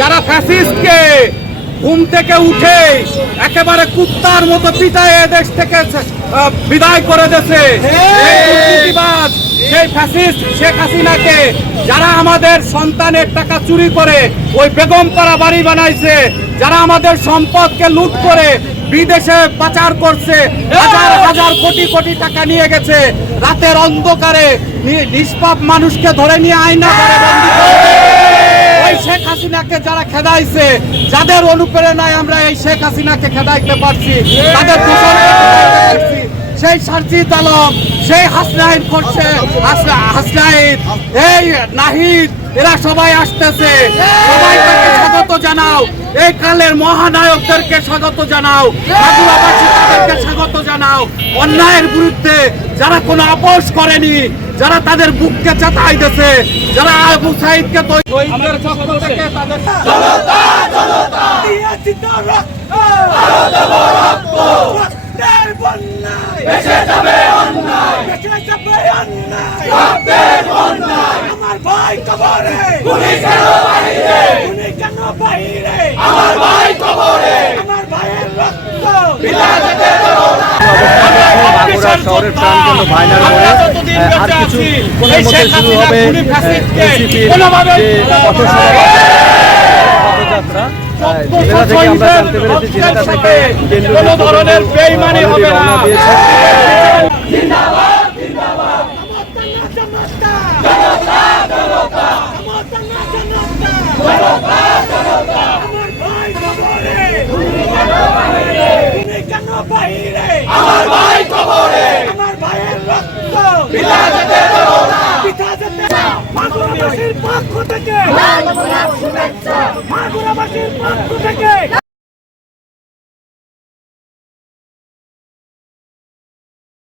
যারা ফ্যাসিস্টকে ঘুম থেকে উঠে একেবারে কুত্তার মতো পিটায় দেশ থেকে বিদায় করে দিয়েছে, সেই ফ্যাসিস্ট শেখ হাসিনাকে যারা আমাদের সন্তানের টাকা চুরি করে ওই বেগমপাড়া বাড়ি বানাইছে, যারা আমাদের সম্পদকে লুট করে বিদেশে পাচার করছে, হাজার হাজার কোটি কোটি টাকা নিয়ে গেছে, রাতের অন্ধকারে নিষ্পাপ মানুষকে ধরে নিয়ে আয়না ঘরে বন্দী করে ওই শেখ হাসিনাকে যারা খেদাইছে, যাদের অনুপ্রেরণায় আমরা এই শেখ হাসিনাকে খেদাইতে পারছি, তাদের সেই সারজিদ আলম, সেই হাসনাইন করছে, হাসনাইন, এই নাহিদ, এরা সবাই আসতেছে। সবাই তাকে স্বাগত জানাও, এই কালের মহানায়কদেরকে স্বাগত জানাও, তাদেরকে স্বাগত জানাও। অন্যায়ের বিরুদ্ধে যারা কোনো আপোষ করেনি, যারা তাদের বুককে চাতাই দিয়েছে, যারা আবু সাইদকে শহীদদের পক্ষ থেকে তাদের আমার ভাই কবরে, কেন বাইরে, আমার ভাই কবরে, আমার ভাইয়ের রক্ত বাঁকুড়া শহরের প্রাণকেন্দ্র ভাইনার মোড়ে আর কিছুক্ষণের মধ্যে শুরু হবে এনসিপির পথযাত্রা। জেলা থেকে আমরা জানতে পেরেছি, জেলা থেকে কোনো ধরনের বেইমানি হবে না। আমার ভাই কবরে, আমার ভাইয়ের রক্ত পিতা যেতে দেবো না, পিতা যেতে না। মাগুরাবাসীর পক্ষ থেকে, মাগুরাবাসীর পক্ষ থেকে।